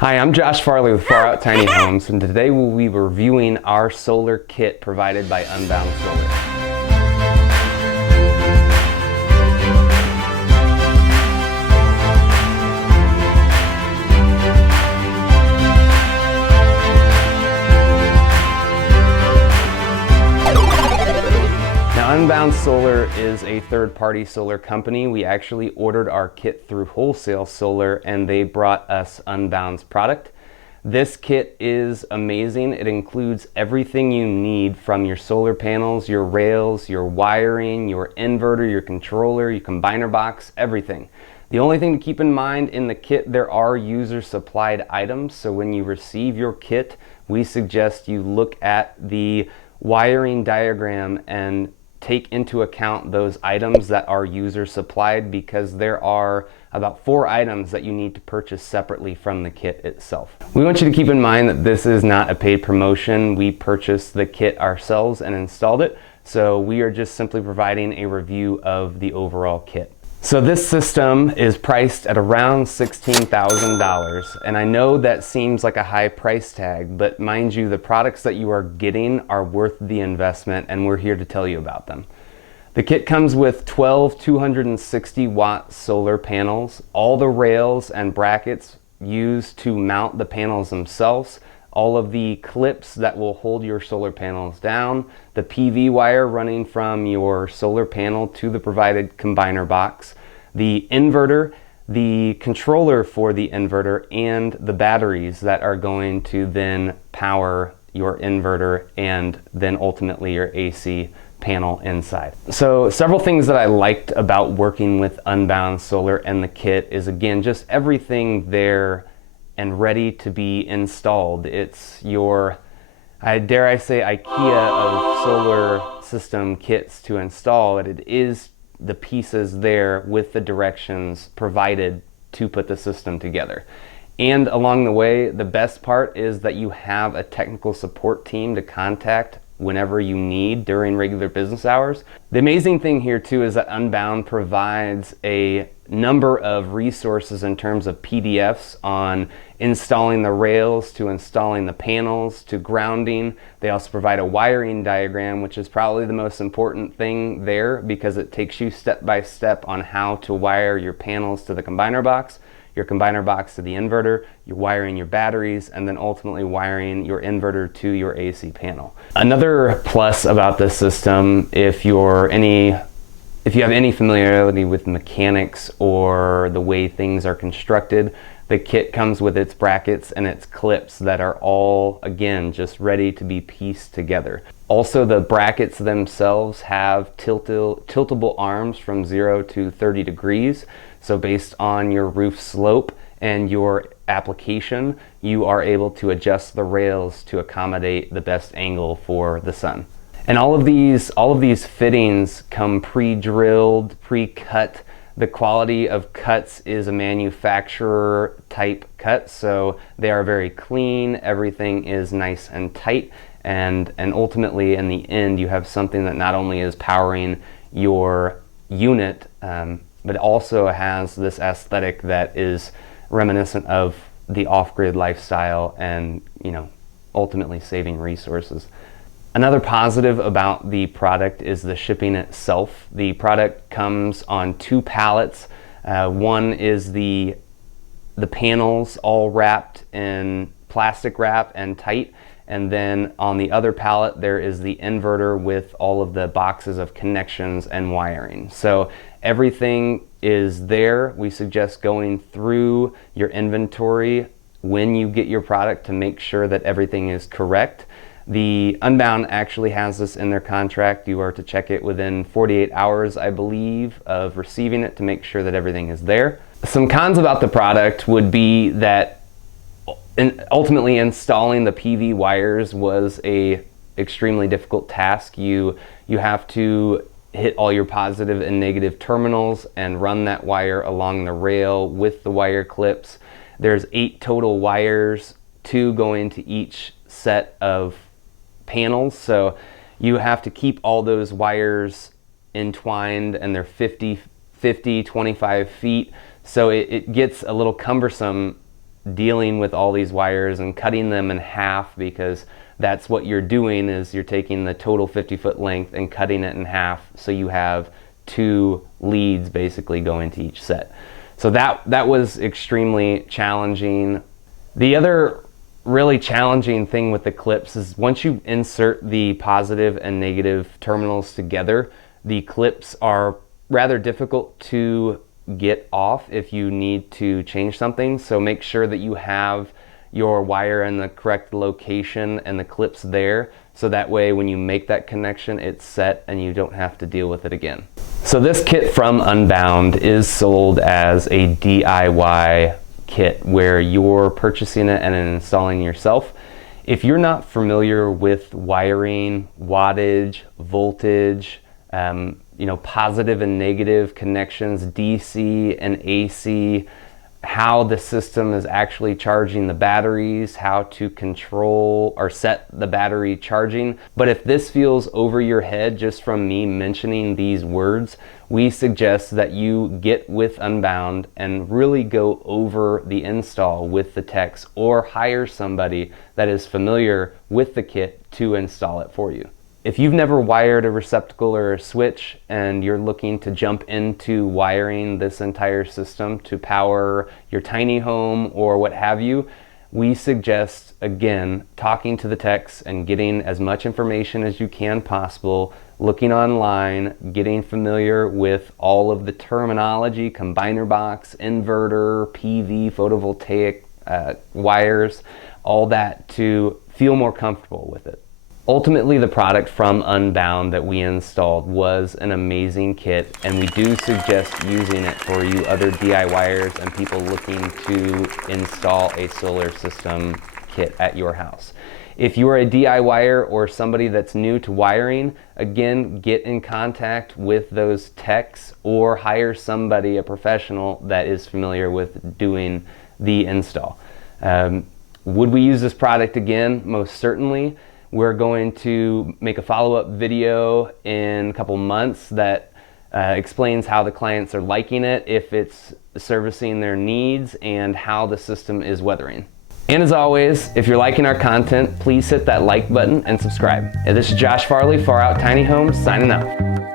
Hi, I'm Josh Farley with Far Out Tiny Homes, and today we'll be reviewing our solar kit provided by Unbound Solar. Now, Unbound Solar is a third-party solar company. We actually ordered our kit through Wholesale Solar, and they brought us Unbound's product. This kit is amazing. It includes everything you need from your solar panels, your rails, your wiring, your inverter, your controller, your combiner box, everything. The only thing to keep in mind in the kit, there are user-supplied items. So when you receive your kit, we suggest you look at the wiring diagram and take into account those items that are user supplied, because there are about 4 items that you need to purchase separately from the kit itself. We want you to keep in mind that this is not a paid promotion. We purchased the kit ourselves and installed it, so we are just simply providing a review of the overall kit. So this system is priced at around $16,000, and I know that seems like a high price tag, but mind you, the products that you are getting are worth the investment, and we're here to tell you about them. The kit comes with 12 260-watt solar panels, all the rails and brackets used to mount the panels themselves, all of the clips that will hold your solar panels down, the PV wire running from your solar panel to the provided combiner box, the inverter, the controller for the inverter, and the batteries that are going to then power your inverter and then ultimately your AC panel inside. So several things that I liked about working with Unbound Solar and the kit is, again, just everything there and ready to be installed. It's your, dare I say, IKEA of solar system kits to install. It is the pieces there with the directions provided to put the system together. And along the way, the best part is that you have a technical support team to contact whenever you need during regular business hours. The amazing thing here too is that Unbound provides a number of resources in terms of PDFs on installing the rails, to installing the panels, to grounding. They also provide a wiring diagram, which is probably the most important thing there, because it takes you step by step on how to wire your panels to the combiner box, your combiner box to the inverter, you're wiring your batteries, and then ultimately wiring your inverter to your AC panel. Another plus about this system, if you have any familiarity with mechanics or the way things are constructed, the kit comes with its brackets and its clips that are all, again, just ready to be pieced together. Also, the brackets themselves have tiltable arms from 0 to 30 degrees. So based on your roof slope and your application, you are able to adjust the rails to accommodate the best angle for the sun. And all of these fittings come pre-drilled, pre-cut. The quality of cuts is a manufacturer type cut, so they are very clean. Everything is nice and tight, and ultimately in the end you have something that not only is powering your unit, but also has this aesthetic that is reminiscent of the off-grid lifestyle and, ultimately saving resources. Another positive about the product is the shipping itself. The product comes on 2 pallets. One is the panels all wrapped in plastic wrap and tight, and then on the other pallet there is the inverter with all of the boxes of connections and wiring. So everything is there. We suggest going through your inventory when you get your product to make sure that everything is correct. The Unbound actually has this in their contract. You are to check it within 48 hours, I believe, of receiving it to make sure that everything is there. Some cons about the product would be that ultimately installing the PV wires was a extremely difficult task. You have to hit all your positive and negative terminals and run that wire along the rail with the wire clips. There's 8 total wires, 2 going to each set of panels, so you have to keep all those wires entwined, and they're 25 feet, so it gets a little cumbersome dealing with all these wires and cutting them in half, because that's what you're doing, is you're taking the total 50-foot length and cutting it in half, so you have 2 leads basically going to each set. So that was extremely challenging. The other really challenging thing with the clips is once you insert the positive and negative terminals together, the clips are rather difficult to get off if you need to change something. So make sure that you have your wire in the correct location and the clips there, so that way when you make that connection, it's set and you don't have to deal with it again. So this kit from Unbound is sold as a DIY kit where you're purchasing it and installing yourself. If you're not familiar with wiring, wattage, voltage, positive and negative connections, DC and AC, how the system is actually charging the batteries, how to control or set the battery charging. But if this feels over your head just from me mentioning these words, we suggest that you get with Unbound and really go over the install with the techs, or hire somebody that is familiar with the kit to install it for you. If you've never wired a receptacle or a switch and you're looking to jump into wiring this entire system to power your tiny home or what have you, we suggest, again, talking to the techs and getting as much information as you can possible, looking online, getting familiar with all of the terminology, combiner box, inverter, PV, photovoltaic wires, all that, to feel more comfortable with it. Ultimately, the product from Unbound that we installed was an amazing kit, and we do suggest using it for you other DIYers and people looking to install a solar system kit at your house. If you are a DIYer or somebody that's new to wiring, again, get in contact with those techs or hire somebody, a professional that is familiar with doing the install. Would we use this product again? Most certainly. We're going to make a follow-up video in a couple months that explains how the clients are liking it, if it's servicing their needs, and how the system is weathering. And as always, if you're liking our content, please hit that like button and subscribe. And this is Josh Farley, Far Out Tiny Homes, signing out.